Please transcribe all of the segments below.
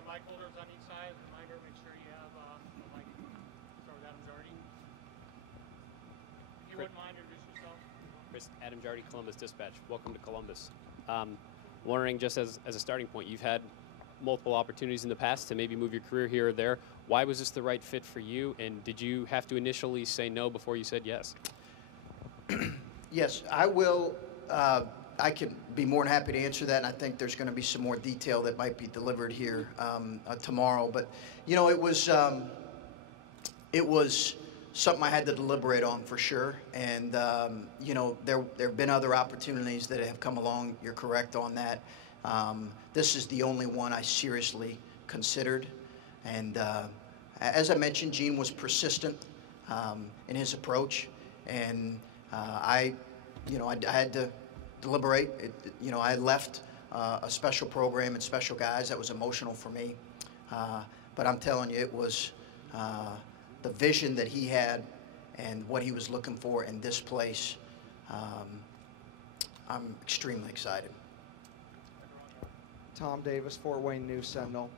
have mic holders on each side. Reminder, make sure you have a mic. Start with Adam Jardy. If you wouldn't mind, introduce yourself. Chris, Adam Jardy, Columbus Dispatch. Welcome to Columbus. Wondering, just as a starting point, you've had multiple opportunities in the past to maybe move your career here or there. Why was this the right fit for you, and did you have to initially say no before you said yes? Yes, I will. I can be more than happy to answer that, and I think there's going to be some more detail that might be delivered here tomorrow. But you know, it was something I had to deliberate on for sure. And you know, there have been other opportunities that have come along. You're correct on that. This is the only one I seriously considered. And as I mentioned, Gene was persistent in his approach, and I had to deliberate. You know, I left a special program and special guys that was emotional for me. But I'm telling you, it was the vision that he had and what he was looking for in this place. I'm extremely excited. Tom Davis, Fort Wayne News Sentinel.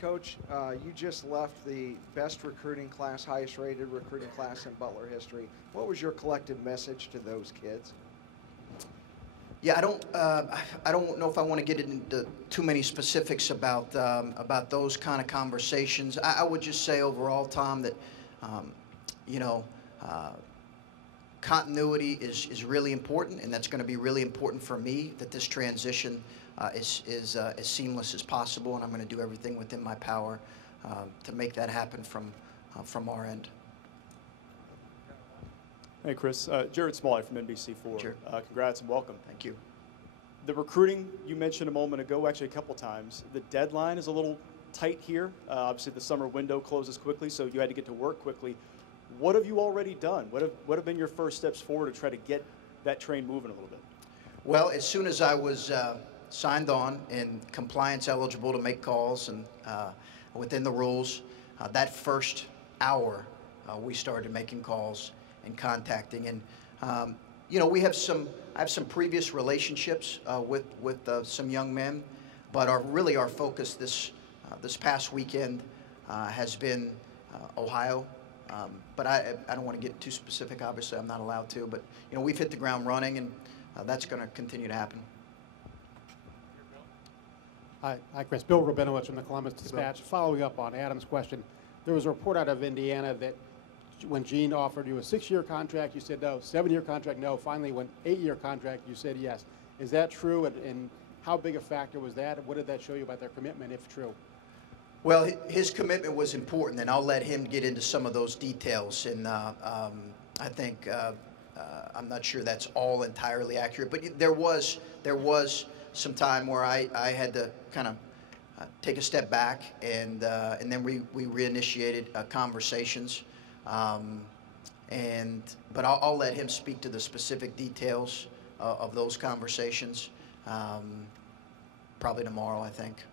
Coach, you just left the best recruiting class, highest rated recruiting class in Butler history. What was your collective message to those kids? Yeah, I don't know if I want to get into too many specifics about those kind of conversations. I would just say overall, Tom, that you know, continuity is really important, and that's going to be really important for me, that this transition is as seamless as possible, and I'm going to do everything within my power to make that happen from our end. Hey, Chris. Jared Smalley from NBC4. Sure. Congrats and welcome. Thank you. The recruiting you mentioned a moment ago, actually a couple times, the deadline is a little tight here. Obviously, the summer window closes quickly, so you had to get to work quickly. What have you already done? What have been your first steps forward to try to get that train moving a little bit? Well, as soon as I was signed on and compliance eligible to make calls and within the rules, that first hour we started making calls and contacting. And you know, I have some previous relationships with some young men, but our focus this past weekend has been Ohio. But I don't want to get too specific. Obviously, I'm not allowed to. But you know, we've hit the ground running, and that's going to continue to happen. Hi, Chris. Bill Rabinowitz from the Columbus Dispatch. Following up on Adam's question, there was a report out of Indiana that when Gene offered you a 6-year contract, you said no. 7-year contract, no. Finally, when 8-year contract, you said yes. Is that true? And how big a factor was that? What did that show you about their commitment, if true? Well, his commitment was important, and I'll let him get into some of those details. And I think I'm not sure that's all entirely accurate, but there was some time where I had to kind of take a step back, and then we reinitiated conversations. But I'll let him speak to the specific details of those conversations probably tomorrow, I think.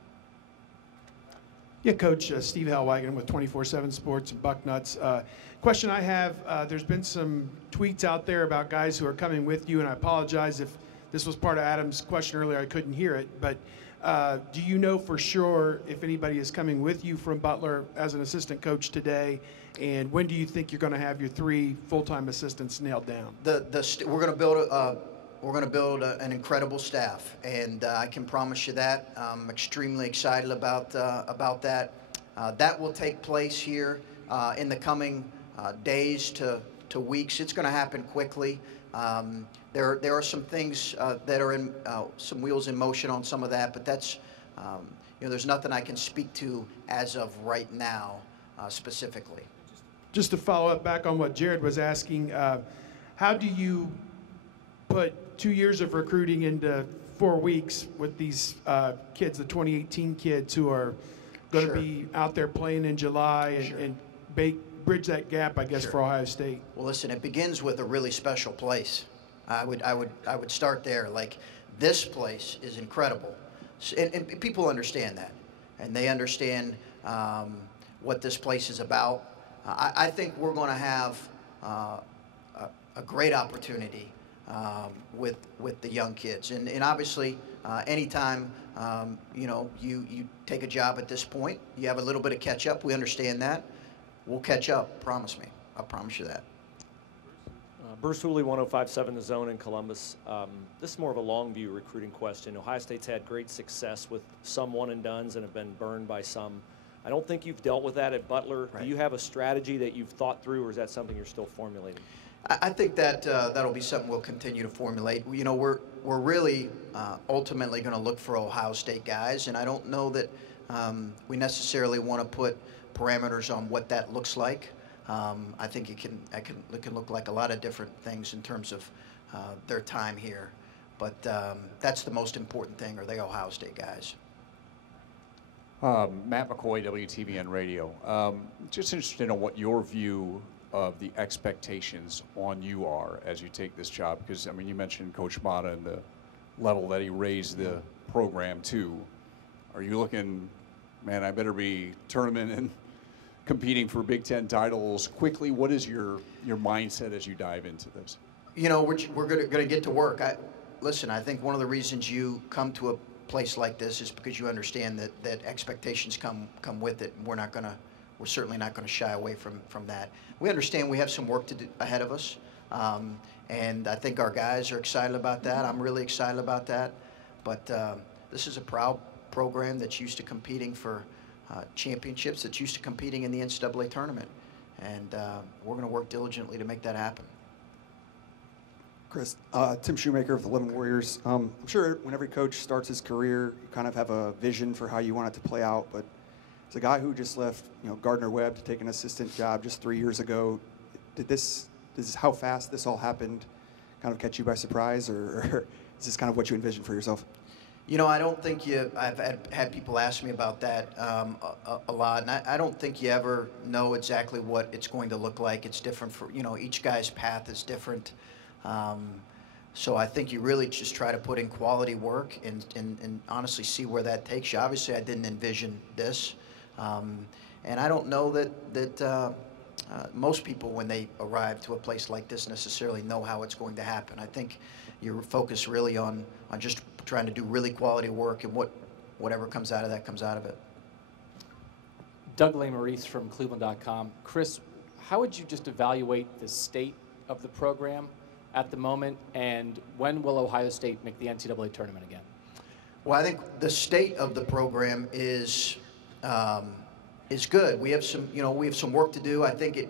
Yeah, Coach, Steve Hellwagon with 24/7 Sports and Bucknuts. Question I have, there's been some tweets out there about guys who are coming with you, and I apologize if this was part of Adam's question earlier, I couldn't hear it, but do you know for sure if anybody is coming with you from Butler as an assistant coach today, and when do you think you're going to have your 3 full-time assistants nailed down? We're going to build an incredible staff, and I can promise you that. I'm extremely excited about that. That will take place here in the coming days to weeks. It's going to happen quickly. There are some things that are in some wheels in motion on some of that, but that's you know, there's nothing I can speak to as of right now specifically. Just to follow up back on what Jared was asking, how do you put 2 years of recruiting into 4 weeks with these kids, the 2018 kids who are going to be out there playing in July and bridge that gap, I guess, for Ohio State? Well, listen, it begins with a really special place. I would start there. Like, this place is incredible, and people understand that, and they understand what this place is about. I think we're going to have a great opportunity with the young kids. And obviously, anytime you take a job at this point, you have a little bit of catch up. We understand that. We'll catch up. Promise me. I promise you that. Bruce Hooley, 105.7 The Zone in Columbus. This is more of a long view recruiting question. Ohio State's had great success with some one and dones and have been burned by some. I don't think you've dealt with that at Butler. Right. Do you have a strategy that you've thought through, or is that something you're still formulating? I think that that'll be something we'll continue to formulate. We're really ultimately going to look for Ohio State guys, and I don't know that we necessarily want to put parameters on what that looks like. I think it can look like a lot of different things in terms of their time here, but that's the most important thing. Are they Ohio State guys? Matt McCoy, WTVN Radio. Just interested in what your view of the expectations on you are as you take this job, because I mean, you mentioned Coach Mata and the level that he raised the program to. Are you looking, man, I better be tournament and competing for Big Ten titles quickly? What is your mindset as you dive into this? We're going to get to work. Listen, I think one of the reasons you come to a place like this is because you understand that expectations come with it. And we're certainly not going to shy away from that. We understand we have some work to do ahead of us, and I think our guys are excited about that. I'm really excited about that. But this is a proud program that's used to competing for championships, that's used to competing in the NCAA tournament, and we're going to work diligently to make that happen. Chris, Tim Shoemaker of the London Warriors. I'm sure when every coach starts his career, you kind of have a vision for how you want it to play out, but as a guy who just left, Gardner-Webb to take an assistant job just 3 years ago, does how fast this all happened kind of catch you by surprise, or is this kind of what you envisioned for yourself? I don't think I've had people ask me about that a lot, and I don't think you ever know exactly what it's going to look like. It's different for, each guy's path is different. So I think you really just try to put in quality work and honestly see where that takes you. Obviously, I didn't envision this. And I don't know that most people, when they arrive to a place like this, necessarily know how it's going to happen. I think you're focused really on just trying to do really quality work, and whatever comes out of that comes out of it. Doug Maurice from Cleveland.com. Chris, how would you just evaluate the state of the program at the moment, and when will Ohio State make the NCAA tournament again? Well, I think the state of the program is good. We have some work to do. I think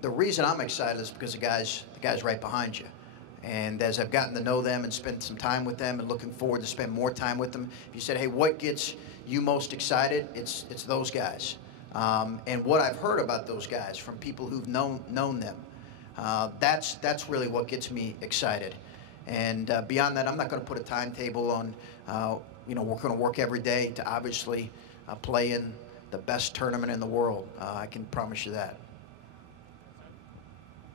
the reason I'm excited is because the guys right behind you. And as I've gotten to know them and spent some time with them and looking forward to spend more time with them, if you said, hey, what gets you most excited? It's those guys. And what I've heard about those guys from people who've known them, that's really what gets me excited. And beyond that, I'm not going to put a timetable on, we're going to work every day to obviously play in the best tournament in the world. I can promise you that.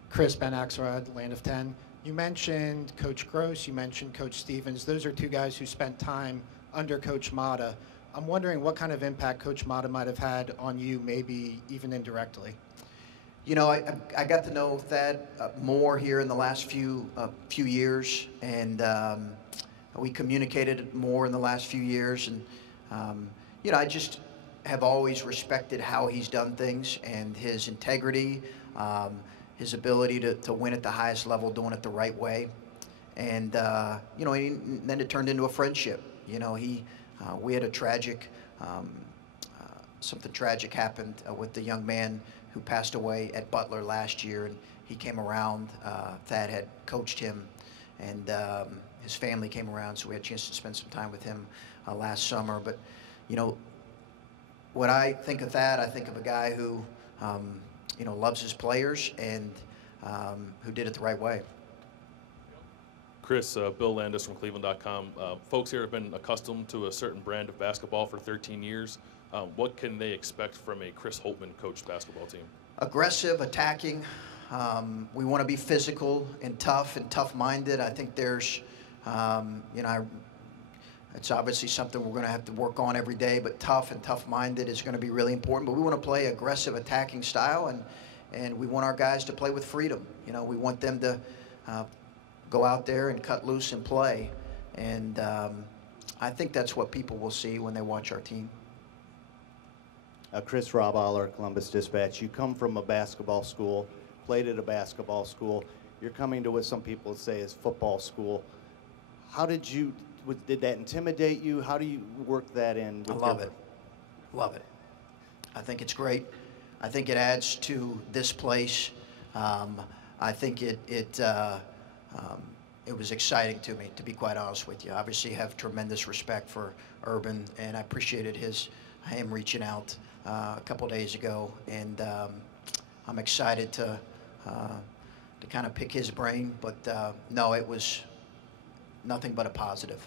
Chris, Ben Axelrod, Land of 10. You mentioned Coach Gross, you mentioned Coach Stevens. Those are two guys who spent time under Coach Mata. I'm wondering what kind of impact Coach Mata might have had on you, maybe even indirectly. I got to know Thad more here in the last few years, and we communicated more in the last few years. And, I just have always respected how he's done things and his integrity, his ability to win at the highest level, doing it the right way. And, then it turned into a friendship. We had a tragic, something tragic happened with the young man who passed away at Butler last year, and he came around. Thad had coached him, and his family came around, so we had a chance to spend some time with him last summer. But, when I think of Thad, I think of a guy who, loves his players and who did it the right way. Chris, Bill Landis from Cleveland.com. Folks here have been accustomed to a certain brand of basketball for 13 years. What can they expect from a Chris Holtmann coached basketball team? Aggressive, attacking. We want to be physical and tough-minded. I think there's, it's obviously something we're going to have to work on every day, but tough-minded is going to be really important. But we want to play aggressive, attacking style, and we want our guys to play with freedom. We want them to go out there and cut loose and play. And I think that's what people will see when they watch our team. Chris Rob Aller, Columbus Dispatch. You come from a basketball school, played at a basketball school. You're coming to what some people say is football school. How did that intimidate you? How do you work that in? I love it. Love it. I think it's great. I think it adds to this place. I think it was exciting to me, to be quite honest with you. Obviously, have tremendous respect for Urban, and I appreciated him reaching out a couple days ago, and I'm excited to kind of pick his brain. But no, it was nothing but a positive.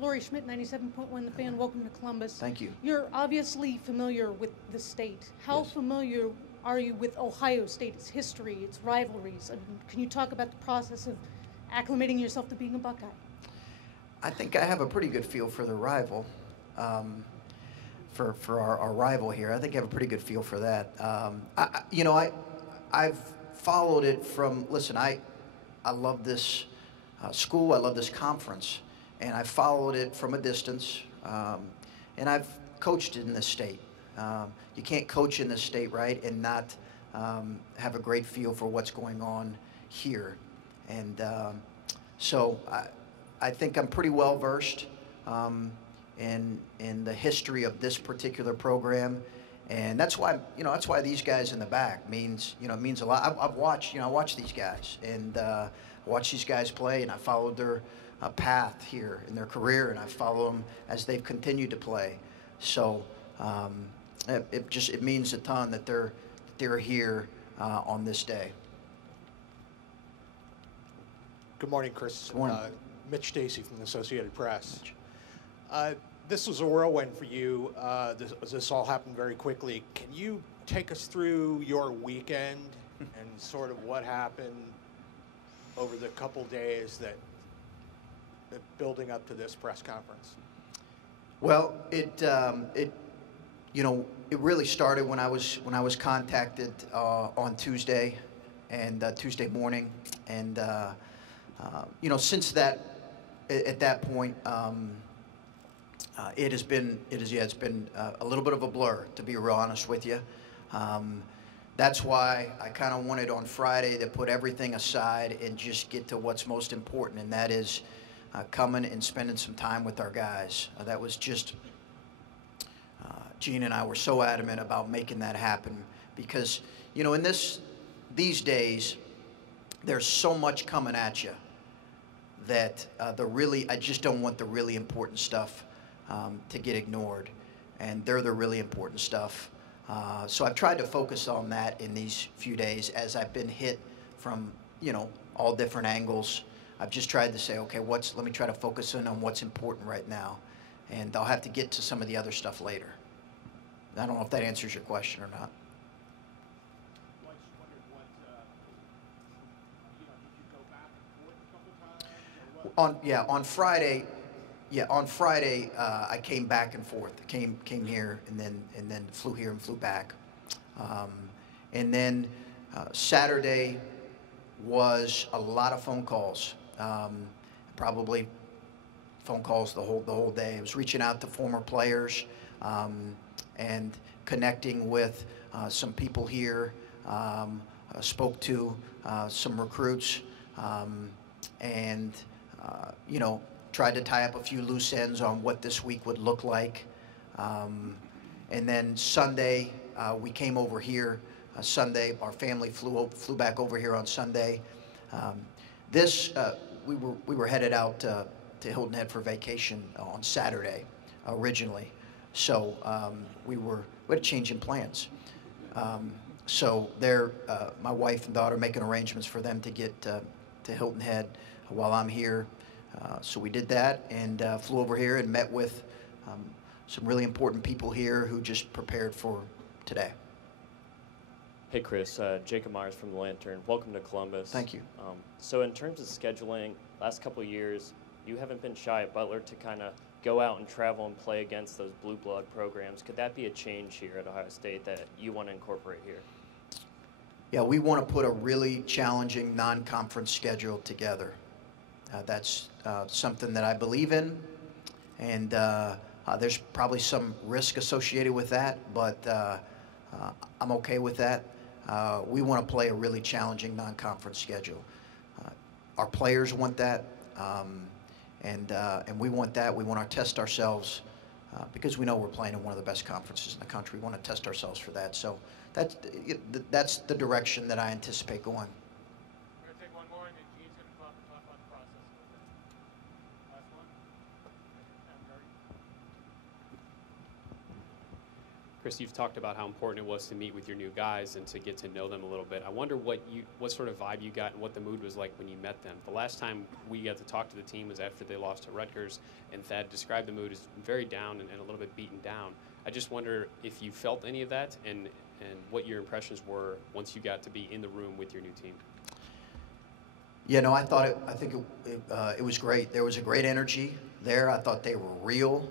Lori Schmidt, 97.1 The Fan. Welcome to Columbus. Thank you. You're obviously familiar with the state. How Yes. familiar are you with Ohio State, its history, its rivalries? I mean, can you talk about the process of acclimating yourself to being a Buckeye? I think I have a pretty good feel for the rival, for our rival here. I think I have a pretty good feel for that. I've followed it from, listen, I love this school, I love this conference, and I followed it from a distance, and I've coached in this state. You can't coach in this state, right, and not have a great feel for what's going on here. And so I think I'm pretty well versed in the history of this particular program, and that's why these guys in the back means a lot. I watch these guys, and I watch these guys play, and I followed their path here in their career, and I follow them as they've continued to play. So it means a ton that they're here on this day. Good morning, Chris. Good morning. Mitch Stacy from the Associated Press. This was a whirlwind for you. This all happened very quickly. Can you take us through your weekend and sort of what happened over the couple days that building up to this press conference? Well, it really started when I was contacted on Tuesday and Tuesday morning, and since that, at that point, it's been a little bit of a blur, to be real honest with you. That's why I kind of wanted on Friday to put everything aside and just get to what's most important, and that is coming and spending some time with our guys. That was just, Gene and I were so adamant about making that happen because, in these days, there's so much coming at you that I just don't want the really important stuff to get ignored, and they're the really important stuff. So I've tried to focus on that in these few days as I've been hit from, all different angles. I've just tried to say, okay, let me try to focus in on what's important right now, and I'll have to get to some of the other stuff later. I don't know if that answers your question or not. On Friday, I came back and forth. Came here and then flew here and flew back, and then Saturday was a lot of phone calls. Probably phone calls the whole day. I was reaching out to former players and connecting with some people here. Spoke to some recruits and tried to tie up a few loose ends on what this week would look like. And then Sunday, we came over here. Sunday, our family flew back over here on Sunday. We were headed out to Hilton Head for vacation on Saturday originally, so we had a change in plans. So my wife and daughter making arrangements for them to get to Hilton Head while I'm here. So we did that and flew over here and met with some really important people here who just prepared for today. Hey, Chris. Jacob Myers from the Lantern. Welcome to Columbus. Thank you. So in terms of scheduling, last couple of years, you haven't been shy at Butler to kind of go out and travel and play against those blue blood programs. Could that be a change here at Ohio State that you want to incorporate here? Yeah, we want to put a really challenging non-conference schedule together. That's something that I believe in, and there's probably some risk associated with that, but I'm okay with that. We want to play a really challenging non-conference schedule. Our players want that, and we want that. We want to test ourselves because we know we're playing in one of the best conferences in the country. We want to test ourselves for that. So that's the direction that I anticipate going. We're going to take one more, and then Gene's going to come up and talk about the process. Last one. Chris, you've talked about how important it was to meet with your new guys and to get to know them a little bit. I wonder what sort of vibe you got and what the mood was like when you met them. The last time we got to talk to the team was after they lost to Rutgers, and Thad described the mood as very down and a little bit beaten down. I just wonder if you felt any of that and what your impressions were once you got to be in the room with your new team. Yeah, no, I think it was great. There was a great energy there. I thought they were real.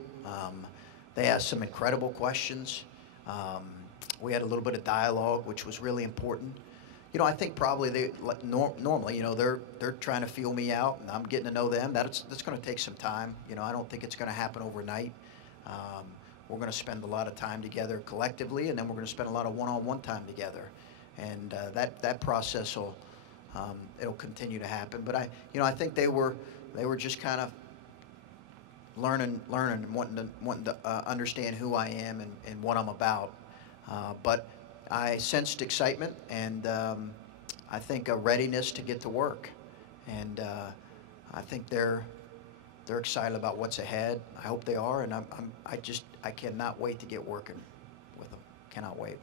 They asked some incredible questions. We had a little bit of dialogue, which was really important. You know, I think probably normally, you know, they're trying to feel me out, and I'm getting to know them. That's going to take some time. You know, I don't think it's going to happen overnight. We're going to spend a lot of time together collectively, and then we're going to spend a lot of one-on-one time together, and that process will it'll continue to happen. But I think they were just kind of learning and wanting to understand who I am and what I'm about. But I sensed excitement and I think a readiness to get to work, and I think they're excited about what's ahead. I hope they are, and I cannot wait to get working with them. Cannot wait.